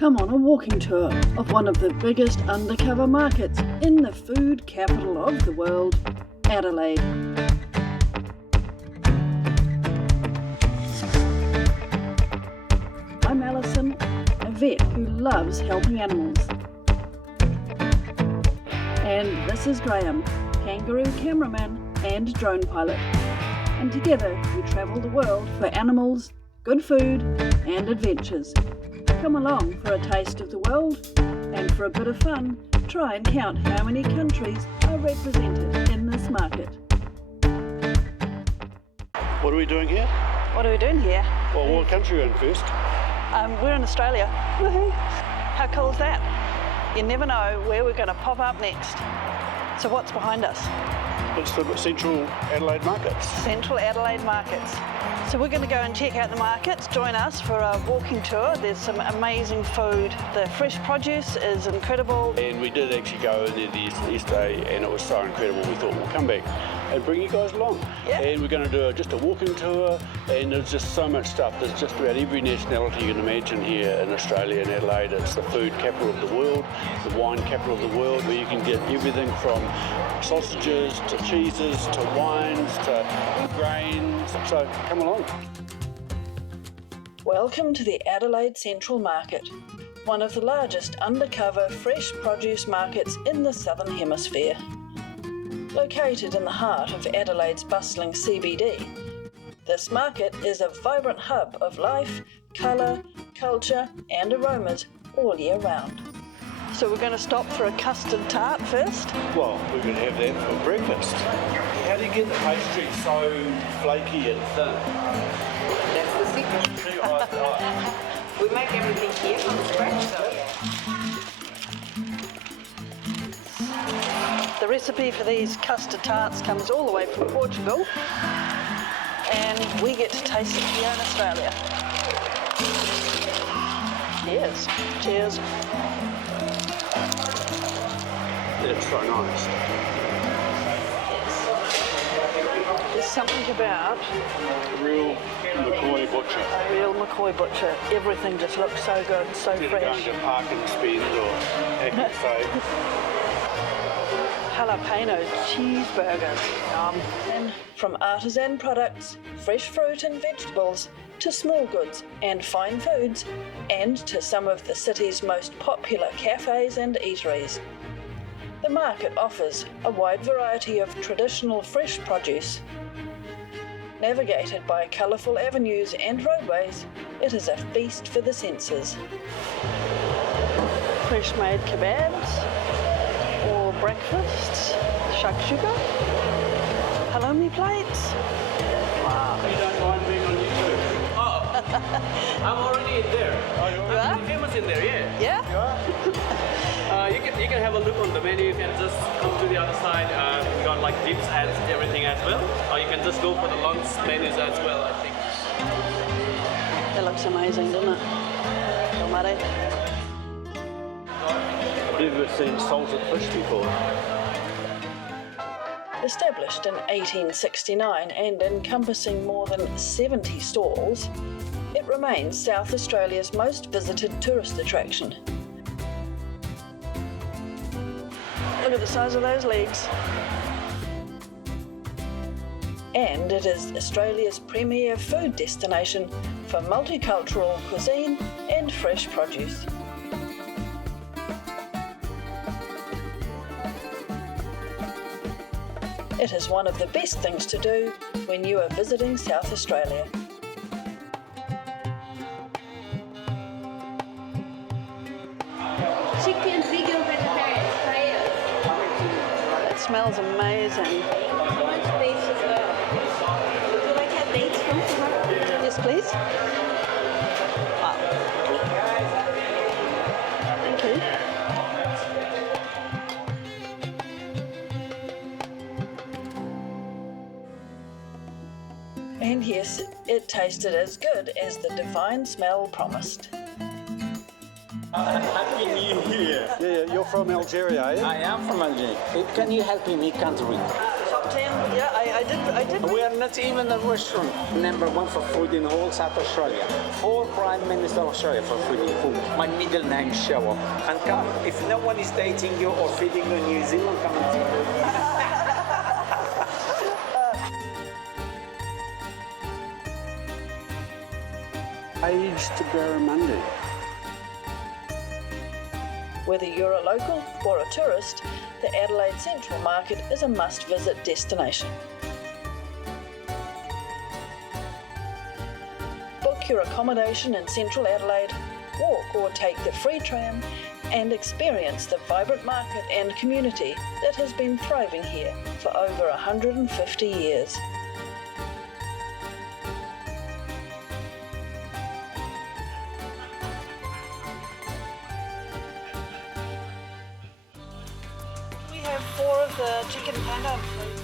Come on a walking tour of one of the biggest undercover markets in the food capital of the world, Adelaide. I'm Alison, a vet who loves helping animals. And this is Graham, kangaroo cameraman and drone pilot. And together we travel the world for animals, good food and adventures. Come along for a taste of the world, and for a bit of fun, try and count how many countries are represented in this market. What are we doing here? What are we doing here? Well, what country are we in first? We're in Australia. Woohoo! How cool is that? You never know where we're going to pop up next. So what's behind us? It's the Central Adelaide Markets. Central Adelaide Markets. So we're going to go and check out the markets. Join us for a walking tour. There's some amazing food. The fresh produce is incredible. And we did actually go in there yesterday, and it was so incredible. We thought we'll come back and bring you guys along. Yeah. And we're going to do just a walking tour, and there's just so much stuff. There's just about every nationality you can imagine here in Australia and Adelaide. It's the food capital of the world, the wine capital of the world, where you can get everything from sausages to cheeses to wines to grains. So come along. Welcome to the Adelaide Central Market, one of the largest undercover fresh produce markets in the Southern Hemisphere. Located in the heart of Adelaide's bustling CBD, this market is a vibrant hub of life, colour, culture and aromas all year round. So we're going to stop for a custard tart first. Well, we're going to have that for breakfast. How do you get the pastry so flaky and thin? That's the secret. We make everything here from scratch, so The recipe for these custard tarts comes all the way from Portugal, and we get to taste it here in Australia. Cheers. Cheers. It's so nice. There's something about Real McCoy butcher. a real McCoy butcher. Everything just looks so good, so Instead of going fresh. to Park and Spend or Hack and Save. Jalapeno cheeseburgers. And from artisan products, fresh fruit and vegetables, to small goods and fine foods, and to some of the city's most popular cafes and eateries. The market offers a wide variety of traditional fresh produce. Navigated by colourful avenues and roadways, it is a feast for the senses. Fresh made kebabs or breakfasts, shakshuka, halloumi plates. You don't mind being on YouTube? I'm already in there. You are? I'm famous in there, yeah. Yeah? You can have a look on the menu. You can just come to the other side. We got like dips and everything as well. Or you can just go for the lunch menus as well, I think. That looks amazing, doesn't it? Tomate. I've never seen salted fish before. Established in 1869 and encompassing more than 70 stalls, it remains South Australia's most visited tourist attraction. Look at the size of those legs. And it is Australia's premier food destination for multicultural cuisine and fresh produce. It is one of the best things to do when you are visiting South Australia. chicken, vegan, vegetarian, Paella. That smells amazing. How much dates as well? Would you like to have dates from tomorrow? Yes, please. Wow. Thank you. And yes, it tasted as good as the divine smell promised. Happy New Year. Yeah, you're from Algeria, are you? I am from Algeria. Can you help me? Can't read. Top 10. Yeah, I did I did. We are not even the restaurant #1 for food in whole South Australia. 4 Prime Minister of Australia for food. My middle name show up. And come, if no one is dating you or feeding you in New Zealand, come and see me. Aged barramundi. Whether you're a local or a tourist, the Adelaide Central Market is a must-visit destination. Book your accommodation in central Adelaide, walk or take the free tram, and experience the vibrant market and community that has been thriving here for over 150 years. We have 4 of the chicken tender, please.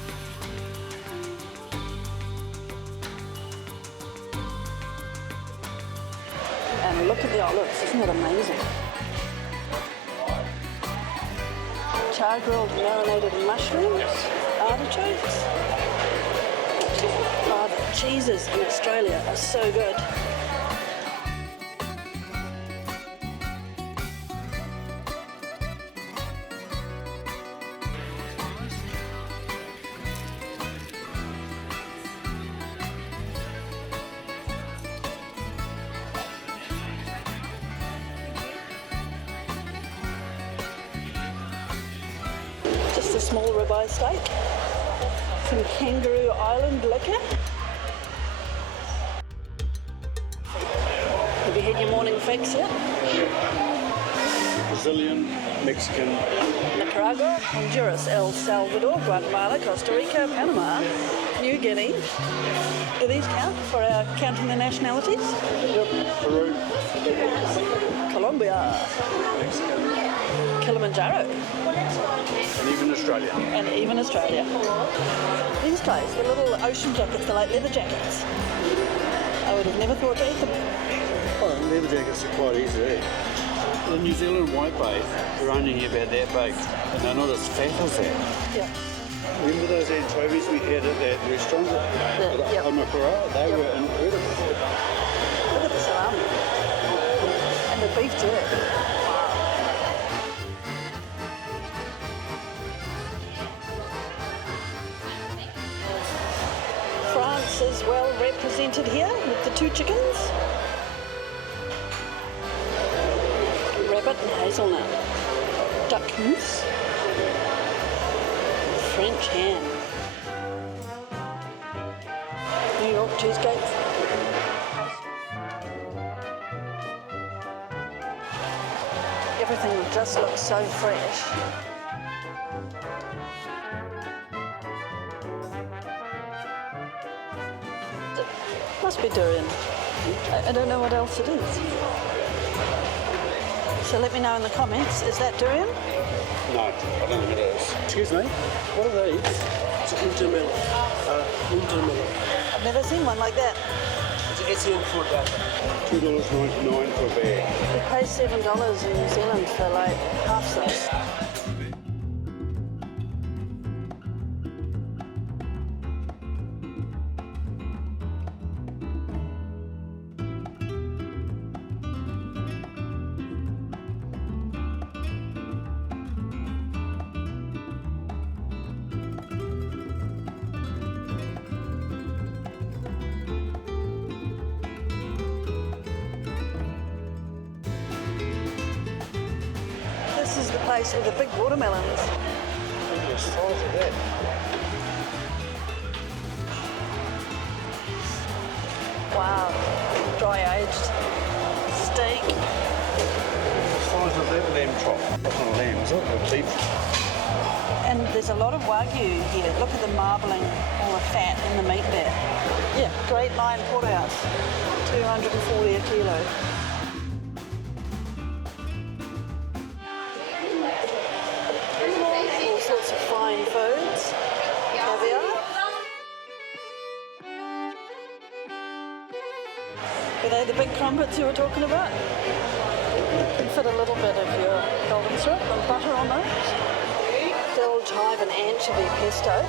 And look at the olives, isn't it amazing? Char-grilled marinated mushrooms, artichokes. Oh, the cheeses in Australia are so good. Just a small ribeye steak, some Kangaroo Island liquor. Have you had your morning fix yet? Brazilian, Mexican. Nicaragua, Honduras, El Salvador, Guatemala, Costa Rica, Panama, New Guinea. Do these count for our counting the nationalities? Yep. Peru. Colombia, Mexico. Kilimanjaro, And even Australia. and even Australia. These guys, the little ocean jackets, they're like leather jackets. I would have never thought to eat them. Oh, leather jackets are quite easy to eat. The New Zealand whitebait are only about that big, and they're not as fat as that. Yeah. Remember those anchovies we had at that restaurant at yep. Paella? They were incredible. Look at the salami. And the beef jerky. France is well represented here with the 2 chickens. Rabbit and hazelnut. Duck mousse. French ham. New York cheesecakes. Everything just looks so fresh. It must be durian. I don't know what else it is. So let me know in the comments, is that durian? No, I don't think it is. Excuse me, what are these? It's a winter melon. I've never seen one like that. It's Asian food. $2.99 for a bag. We pay $7 in New Zealand for like half size. This is the place with the big watermelons. Look at the size of that. Wow, dry aged steak. The size of that lamb chop. That's not a lamb, is it? Or beef. And there's a lot of Wagyu here. Look at the marbling, all the fat in the meat there. Yeah, Great Line Porterhouse, 240 a kilo. All sorts of fine foods, caviar. Were they the big crumpets you were talking about? You can fit a little bit of your golden syrup and butter on those. Dill chive and anchovy pesto,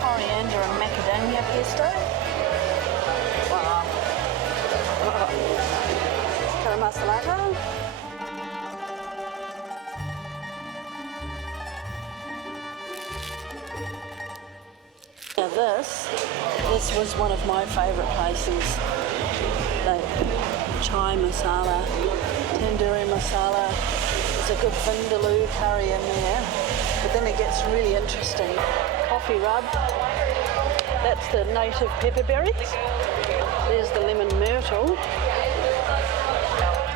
coriander and macadamia pesto. Wow. Garam masala. Now this was one of my favourite places. The chai masala, tandoori masala. There's a good vindaloo curry in there, but then it gets really interesting. Coffee rub. That's the native pepperberry. There's the lemon myrtle.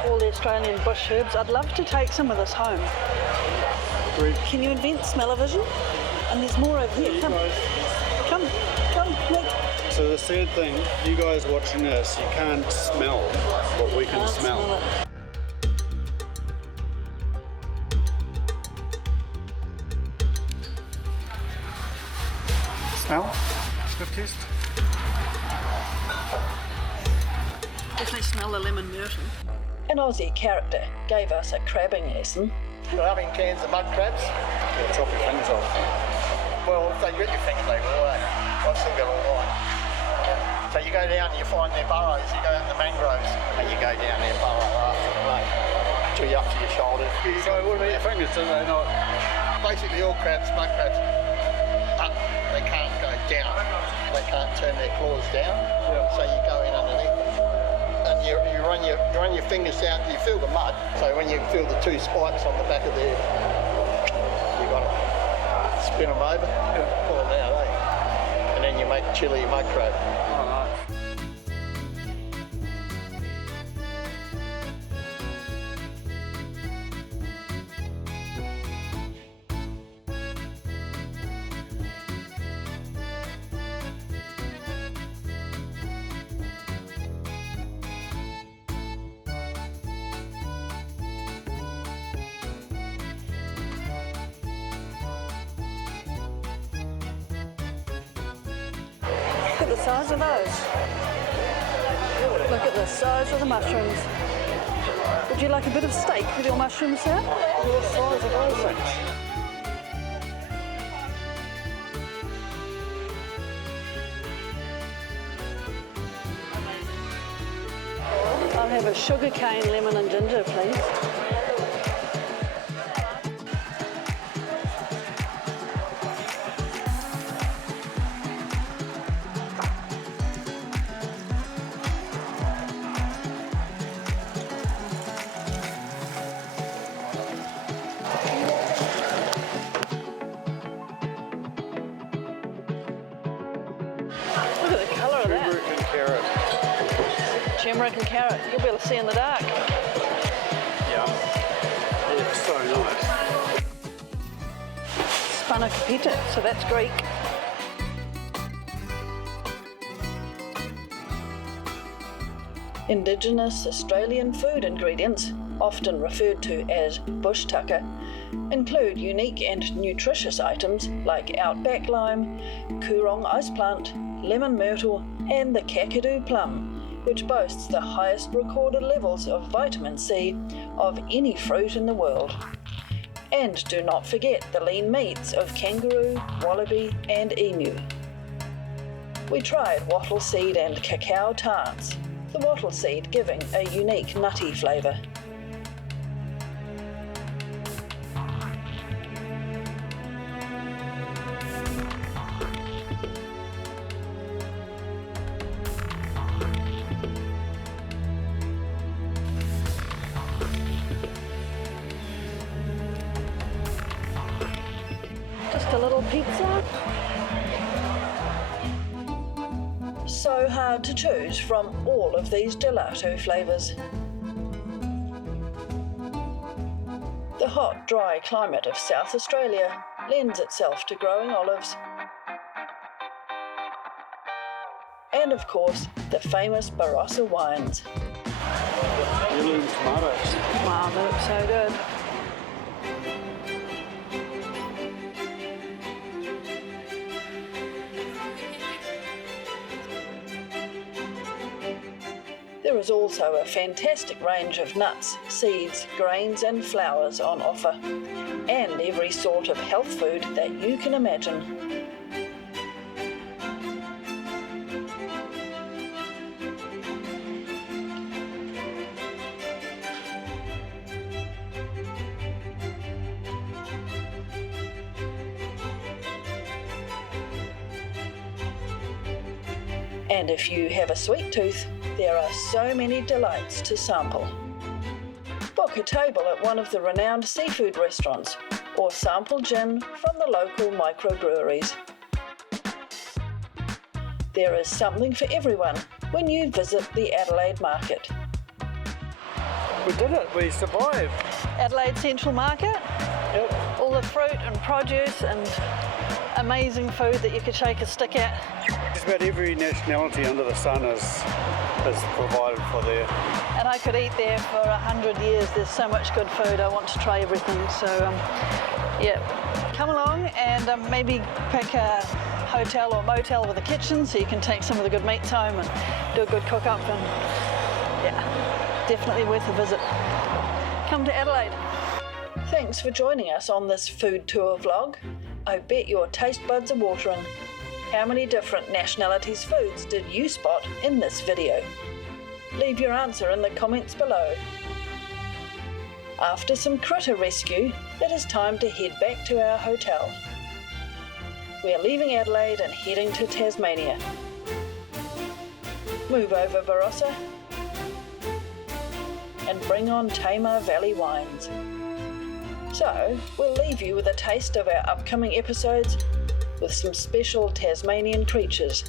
All the Australian bush herbs. I'd love to take some of this home. Can you invent smell-o-vision? And there's more over here. Come, look. So the third thing, you guys watching this, you can't smell what we can smell. Smell? Sniff test? Definitely smell the lemon myrtle. An Aussie character gave us a crabbing lesson. You're having cans of mud crabs? Yeah, chop your fingers off. Well, if they get your fingers, they will, eh? I've still got all right. So you go down and you find their burrows, you go out in the mangroves, and you go down their burrow after the rain, till you're up to your shoulders. So what about your fingers? Do they not? Basically all crabs, mud crabs, up, they can't go down. They can't turn their claws down, so you go in underneath them. And you run your fingers down, you feel the mud, so when you feel the two spikes on the back of their, you got to spin them over, pull them out, eh? And then you make chili mud crab. Look at the size of those. Look at the size of the mushrooms. Would you like a bit of steak with your mushrooms here? Look at the size of those things. I'll have a sugarcane, lemon and ginger, please. Turmeric and carrot, you'll be able to see in the dark. Yeah. It's so nice. Spanakopita, so that's Greek. Indigenous Australian food ingredients, often referred to as bush tucker, include unique and nutritious items like Outback lime, Coorong ice plant, lemon myrtle, and the Kakadu plum, which boasts the highest recorded levels of vitamin C of any fruit in the world. And do not forget the lean meats of kangaroo, wallaby, and emu. We tried wattle seed and cacao tarts, the wattle seed giving a unique nutty flavour. Just a little pizza. So hard to choose from all of these gelato flavours. The hot, dry climate of South Australia lends itself to growing olives. And of course, the famous Barossa wines. Yellow tomatoes. Wow, that looks so good. There is also a fantastic range of nuts, seeds, grains and flours on offer, and every sort of health food that you can imagine. And if you have a sweet tooth, there are so many delights to sample. Book a table at one of the renowned seafood restaurants, or sample gin from the local microbreweries. There is something for everyone when you visit the Adelaide Market. We did it, we survived. Adelaide Central Market. Yep. All the fruit and produce and amazing food that you could shake a stick at. Just about every nationality under the sun is provided for there. And I could eat there for 100 years. There's so much good food. I want to try everything. So, yeah, come along and maybe pick a hotel or motel with a kitchen so you can take some of the good meats home and do a good cook up. And yeah, definitely worth a visit. Come to Adelaide. Thanks for joining us on this food tour vlog. I bet your taste buds are watering. How many different nationalities' foods did you spot in this video? Leave your answer in the comments below. After some critter rescue, it is time to head back to our hotel. We are leaving Adelaide and heading to Tasmania. Move over Barossa and bring on Tamar Valley wines. So, we'll leave you with a taste of our upcoming episodes with some special Tasmanian creatures.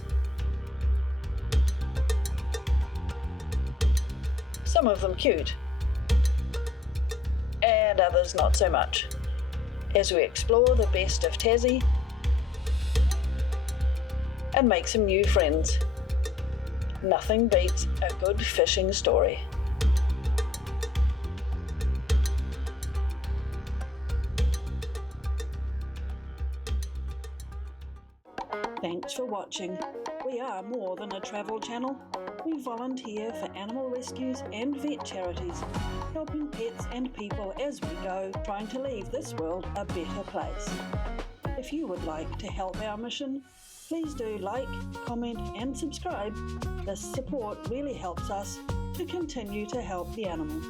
Some of them cute, and others not so much, as we explore the best of Tassie and make some new friends. Nothing beats a good fishing story. Thanks for watching. We are more than a travel channel. We volunteer for animal rescues and vet charities, helping pets and people as we go, trying to leave this world a better place. If you would like to help our mission, please do like, comment and subscribe. This support really helps us to continue to help the animals.